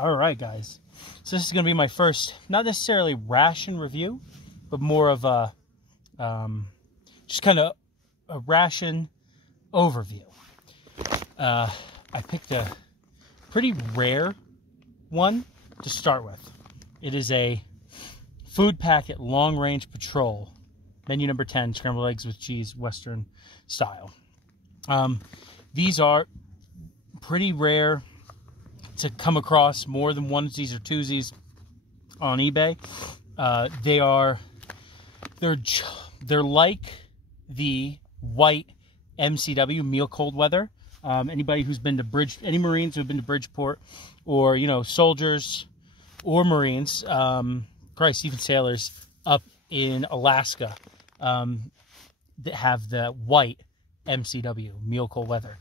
All right, guys. So this is going to be my first, not necessarily ration review, but more of a, just kind of a ration overview. I picked a pretty rare one to start with. It is a food packet long range patrol, menu number 10, scrambled eggs with cheese, Western style. These are pretty rare to come across, more than onesies or twosies on eBay. They're like the white MCW, meal cold weather. Anybody who's been to any Marines who've been to Bridgeport, or soldiers or Marines, Christ, even sailors up in Alaska, that have the white MCW, meal cold weather.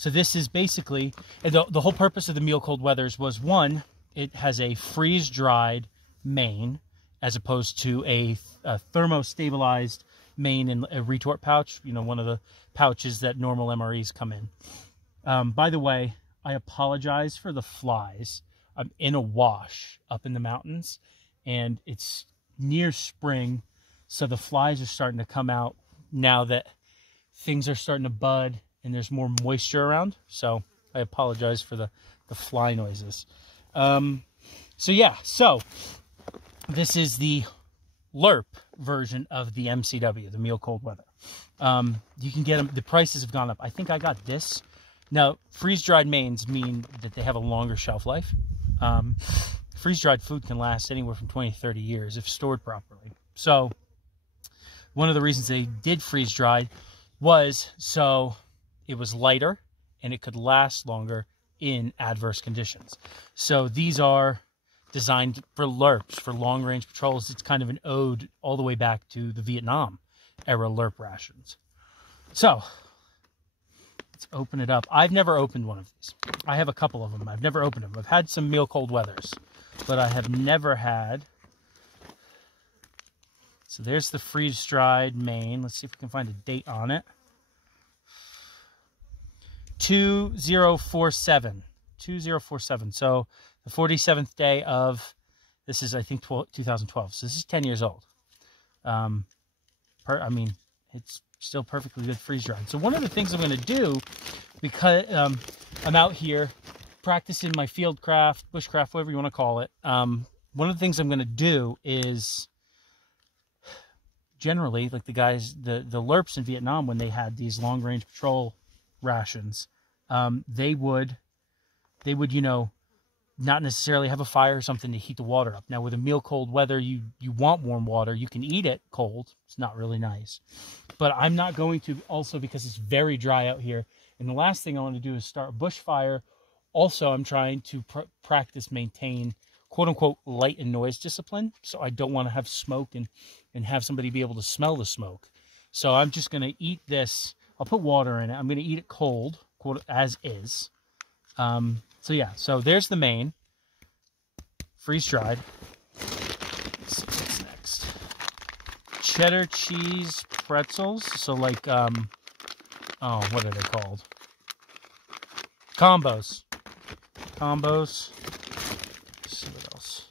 So this is basically, the whole purpose of the meal cold weathers was, one, it has a freeze-dried main as opposed to a thermostabilized main in a retort pouch, one of the pouches that normal MREs come in. By the way, I apologize for the flies. I'm in a wash up in the mountains, and it's near spring, so the flies are starting to come out now that things are starting to bud and there's more moisture around. So I apologize for the fly noises. So this is the LERP version of the MCW, the meal cold weather. You can get them, the prices have gone up. I think I got this. Now, freeze-dried mains mean that they have a longer shelf life. Freeze-dried food can last anywhere from 20 to 30 years if stored properly. So one of the reasons they did freeze-dried was so it was lighter and it could last longer in adverse conditions. So these are designed for LERPs, for long-range patrols. It's kind of an ode all the way back to the Vietnam era LERP rations. So let's open it up. I've never opened one of these. I have a couple of them. I've never opened them. I've had some meal cold weathers, but I have never had. So there's the freeze-dried main. Let's see if we can find a date on it. 2047. 2047. So the 47th day of, this is, I think, 2012. So this is 10 years old. I mean, it's still perfectly good freeze-dried. So one of the things I'm going to do, because I'm out here practicing my fieldcraft, bushcraft, whatever you want to call it, one of the things I'm going to do is, generally, like the guys, the LERPs in Vietnam, when they had these long-range patrol rations, they would not necessarily have a fire or something to heat the water up. Now with a meal cold weather, you want warm water. You can eat it cold. It's not really nice. But I'm not going to, also because it's very dry out here. And the last thing I want to do is start a bushfire. Also, I'm trying to practice, maintain, quote unquote, light and noise discipline. So I don't want to have smoke and have somebody be able to smell the smoke. So I'm just going to eat this. I'll put water in it. I'm going to eat it cold, quote, as is. So yeah, so there's the main, freeze-dried. Let's see what's next. Cheddar cheese pretzels. So like, oh, what are they called? Combos. Let's see what else.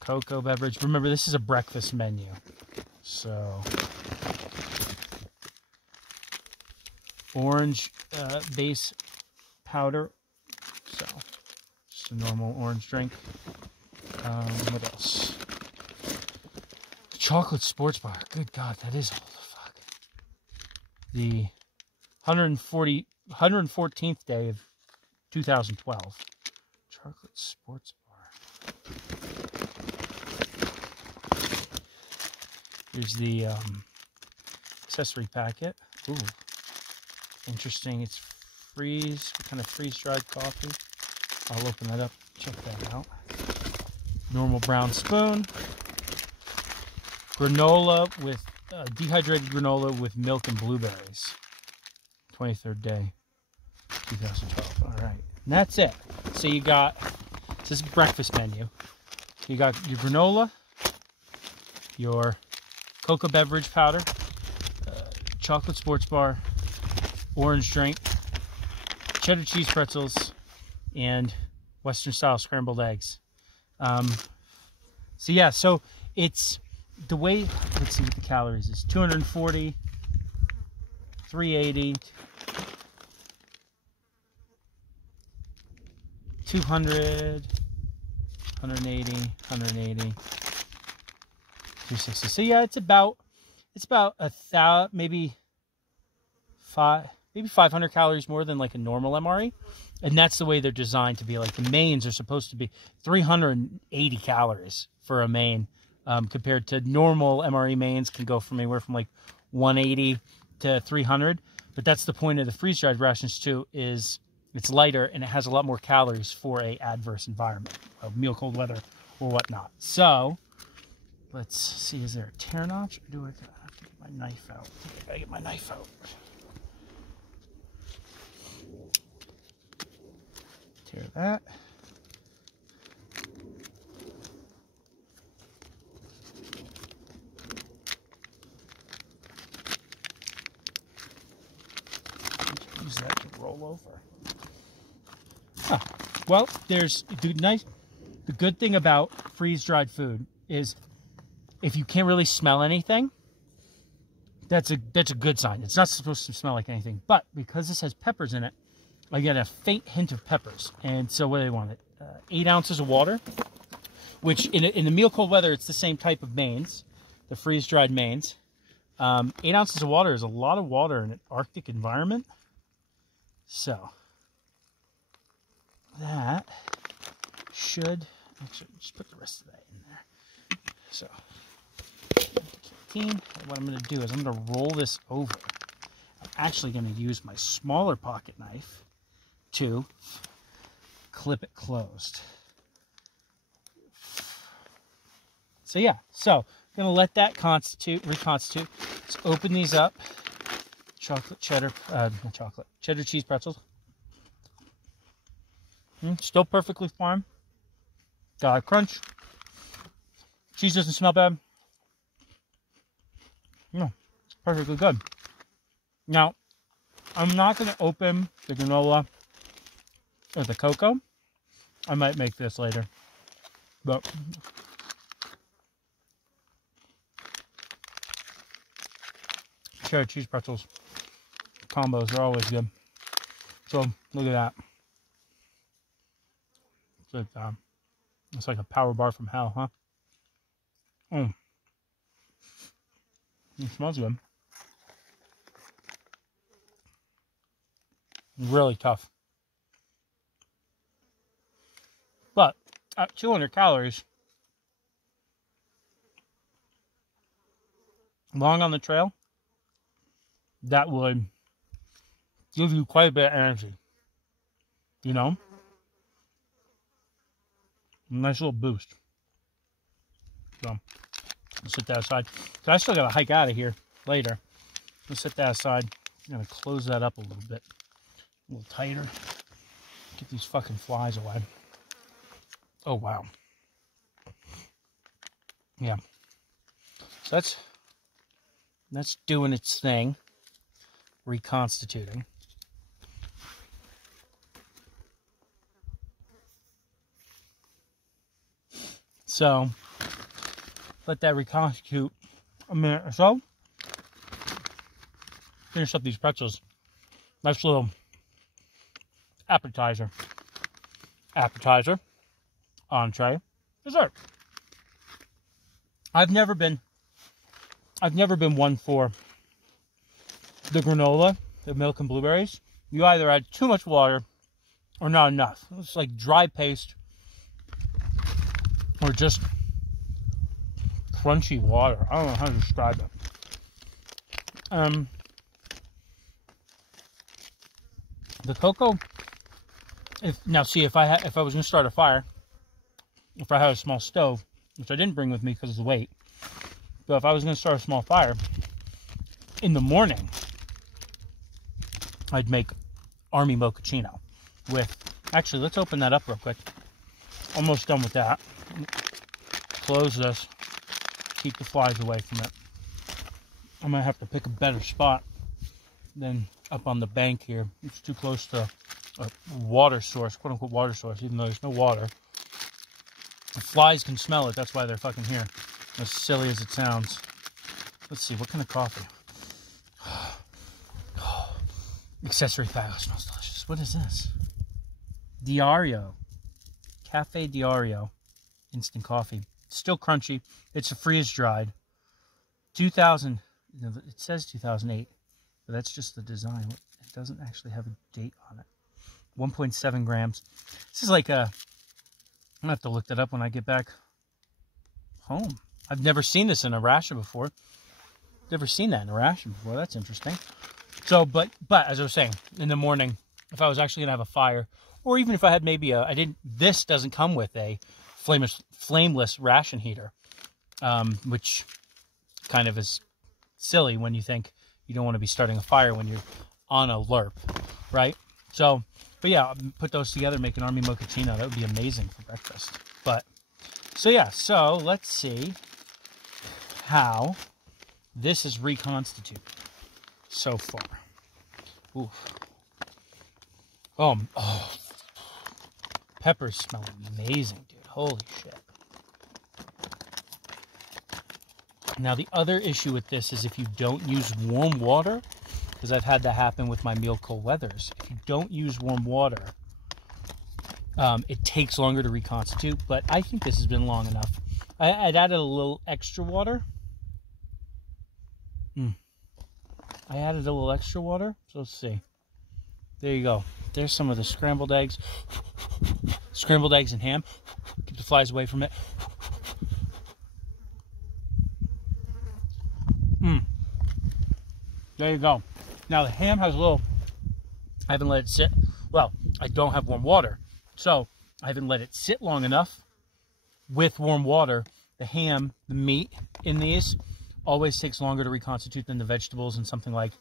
Cocoa beverage. Remember, this is a breakfast menu. So, orange base powder. So, just a normal orange drink. What else? Chocolate sports bar. Good God, that is old. Fuck. The 114th day of 2012. Chocolate sports bar. Here's the accessory packet. Ooh, interesting. It's what kind of freeze-dried coffee. I'll open that up, check that out. Normal brown spoon. Granola with, dehydrated granola with milk and blueberries. 23rd day, 2012. All right, and that's it. So you got, this is breakfast menu. You got your granola, your cocoa beverage powder, chocolate sports bar, orange drink, cheddar cheese pretzels, and Western style scrambled eggs. So yeah, so it's the way, let's see what the calories is. 240, 380, 200, 180, 180, 260. So yeah, it's about 1,000, maybe 500 calories more than like a normal MRE. And that's the way they're designed to be. Like the mains are supposed to be 380 calories for a main, compared to normal MRE mains can go from anywhere from like 180 to 300. But that's the point of the freeze-dried rations too, is it's lighter and it has a lot more calories for a adverse environment of meal cold weather or whatnot. So let's see, is there a tear notch? Or do I have to get my knife out? I gotta get my knife out. Tear that. Use that to roll over. Huh. Well, there's the good thing about freeze-dried food is if you can't really smell anything, that's a good sign. It's not supposed to smell like anything, but because this has peppers in it, I get a faint hint of peppers. And so what do they want? 8 ounces of water, which in the meal cold weather, it's the same type of mains, the freeze-dried mains. 8 ounces of water is a lot of water in an Arctic environment. So that should, actually, just put the rest of that in there. So, 15. What I'm going to do is I'm going to roll this over. I'm actually going to use my smaller pocket knife to clip it closed. So yeah, so I'm going to let that reconstitute. Let's open these up. Chocolate cheddar, not chocolate, cheddar cheese pretzels. Still perfectly fine. Got a crunch. Cheese doesn't smell bad. No, it's perfectly good. Now, I'm not going to open the granola or the cocoa. I might make this later. But cheddar cheese pretzels combos are always good. So, look at that. It's like a power bar from hell, huh? It smells good. Really tough. But at 200 calories, long on the trail, that would give you quite a bit of energy. You know? Nice little boost. So, I'll set that aside. So I still got to hike out of here later. I'll set that aside. I'm going to close that up a little bit. A little tighter. Get these fucking flies away. Oh, wow. Yeah. So that's doing its thing. Reconstituting. So, let that reconstitute a minute or so. Finish up these pretzels. Nice little appetizer. Appetizer. Entree. Dessert. I've never been one for the granola, the milk and blueberries. You either add too much water or not enough. It's like dry paste or just crunchy water. I don't know how to describe it. The cocoa. If I was going to start a fire, if I had a small stove, which I didn't bring with me because of the weight, but if I was going to start a small fire in the morning, I'd make army mochaccino with. Actually, let's open that up real quick. Almost done with that. Close this. Keep the flies away from it. I'm gonna have to pick a better spot than up on the bank here. It's too close to a water source, quote unquote water source, even though there's no water. The flies can smell it. That's why they're fucking here. As silly as it sounds. Let's see, what kind of coffee? Accessory pack. Oh, smells delicious. What is this? Diario. Cafe Diario. Instant coffee. Still crunchy. It's a freeze dried. 2000. It says 2008. But that's just the design. It doesn't actually have a date on it. 1.7 grams. This is like a... I'm going to have to look that up when I get back home. I've never seen this in a ration before. Never seen that in a ration before. That's interesting. So, but as I was saying, in the morning, if I was actually going to have a fire, or even if I had maybe this doesn't come with a flameless ration heater, which kind of is silly when you think you don't want to be starting a fire when you're on a LERP, right? So, but yeah, put those together, make an army mochaccino. That would be amazing for breakfast. But, so yeah, so let's see how this is reconstituted so far. Ooh. Oh, peppers smell amazing, dude. Holy shit. Now, the other issue with this is if you don't use warm water, because I've had that happen with my meal cold weathers. If you don't use warm water, it takes longer to reconstitute, but I think this has been long enough. I'd added a little extra water. I added a little extra water, so let's see. There you go. There's some of the scrambled eggs. Scrambled eggs and ham. Keep the flies away from it. There you go. Now the ham has a little... I haven't let it sit. Well, I don't have warm water, so I haven't let it sit long enough. With warm water, the ham, the meat in these, always takes longer to reconstitute than the vegetables and something like,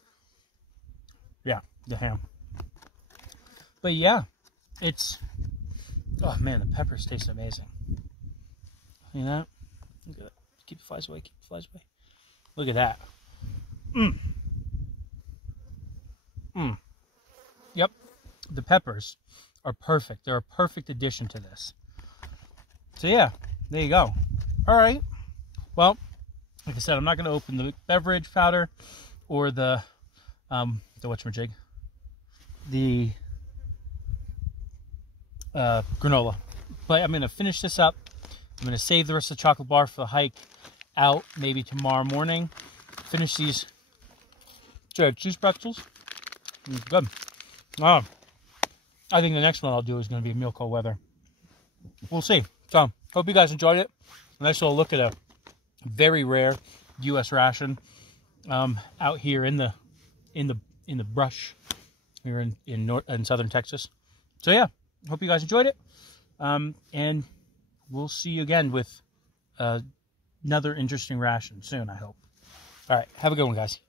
yeah, the ham. But yeah, it's, oh man, the peppers taste amazing. See that? Look at that. Keep the flies away, keep the flies away. Look at that. Yep, the peppers are perfect. They're a perfect addition to this. So yeah, there you go. All right. Well, like I said, I'm not going to open the beverage powder or the whatchamajig, the granola. But I'm going to finish this up. I'm going to save the rest of the chocolate bar for the hike out maybe tomorrow morning. Finish these cheddar cheese pretzels. Good. I think the next one I'll do is going to be meal cold weather. We'll see. So, hope you guys enjoyed it. A nice little look at a very rare US ration out here in the brush here in southern Texas. So yeah, hope you guys enjoyed it. And we'll see you again with another interesting ration soon, I hope. All right, have a good one, guys.